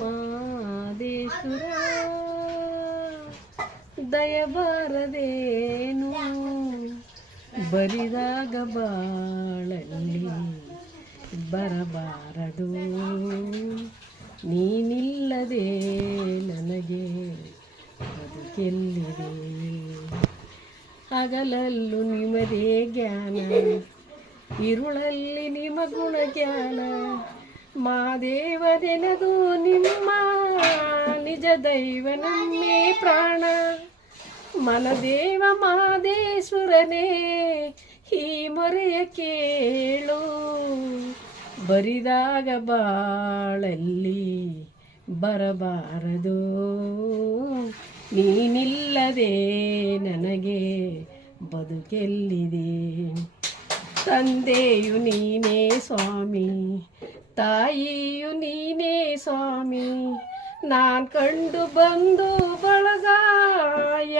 ಮಾದೇಶ್ವರ ದಯಬಾರದೇನು ಬರಿದಾಗ ಬಾಳಲ್ಲಿ ಬರಬಾರದು ನೀನಿಲ್ಲದೆ ನನಗೆ ಬದುಕೆಲ್ಲಿದೆ ಹಗಲಲ್ಲೂ ನಿಮ್ಮದೇ ಜ್ಞಾನ ಇರುಳಲ್ಲಿ ನಿಮ್ಮ ಗುಣ ಜ್ಞಾನ ಮಾದೇವ ನೆನೆದು ನಿಮ್ಮ ನಿಜ ದೈವ ನಮ್ಮೇ ಪ್ರಾಣ ಮನದೇವ ಮಾದೇಶ್ವರನೇ ಈ ಮೊರೆಯ ಕೇಳು ಬರಿದಾಗ ಬಾಳಲ್ಲಿ ಬರಬಾರದು ನೀನಿಲ್ಲದೆ ನನಗೆ ಬದುಕೆಲ್ಲಿದೆ ತಂದೆಯು ನೀನೇ ಸ್ವಾಮಿ ತಾಯಿಯು ನೀನೇ ಸ್ವಾಮಿ ನಾನು ಕಂಡು ಬಂದು ಬಳಗ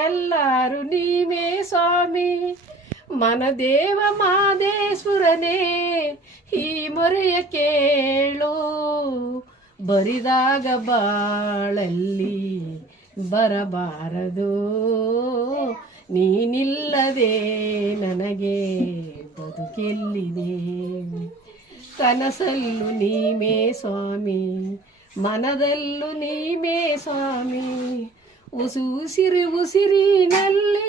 ಎಲ್ಲರೂ ನೀವೇ ಸ್ವಾಮಿ ಮನದೇವ ಮಾದೇಶ್ವರನೇ ಈ ಮೊರೆಯ ಕೇಳು ಬರಿದಾಗ ಬಾಳಲ್ಲಿ ಬರಬಾರದು ನೀನಿಲ್ಲದೆ ನನಗೆ ಬದುಕೆಲ್ಲಿದೆ ಕನಸಲ್ಲೂ ನೀವೇ ಸ್ವಾಮಿ ಮನದಲ್ಲೂ ನೀವೇ ಸ್ವಾಮಿ ಉಸಿರಿನಲ್ಲಿ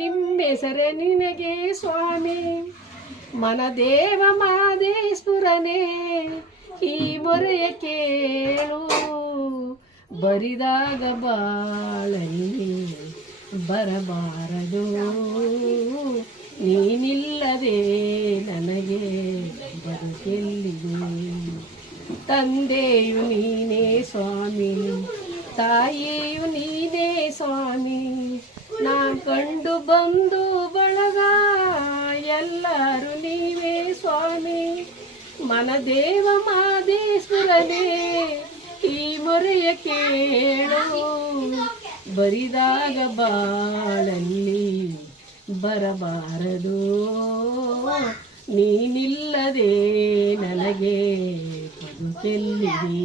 ನಿಮ್ಮೆಸರೆ ನಿನಗೆ ಸ್ವಾಮಿ ಮನದೇವ ಮಾದೇಶ್ವರನೇ ಈ ಮೊರೆಯ ಕೇಳು ಬರಿದಾಗ ಬಾಳಲ್ಲಿ ಬರಬಾರದು ನೀನಿಲ್ಲದೆ ನನಗೆ ಬದುಕೆಲ್ಲಿದೆ ತಂದೆಯು ನೀನೇ ಸ್ವಾಮಿ ತಾಯಿಯು ನೀನೇ ಸ್ವಾಮಿ ನಾ ಕಂಡು ಬಂದು ಬಳಗ ಎಲ್ಲರೂ ನೀವೇ ಸ್ವಾಮಿ ಮನದೇವ ಮಾದೇಶ್ವರನೇ ಈ ಮೊರೆಯ ಕೇಳು ಬರಿದಾಗ ಬಾಳಲ್ಲಿ ಬರಬಾರದು ನೀನಿಲ್ಲದೆ ನನಗೆ ಬದುಕೆಲ್ಲಿದೆ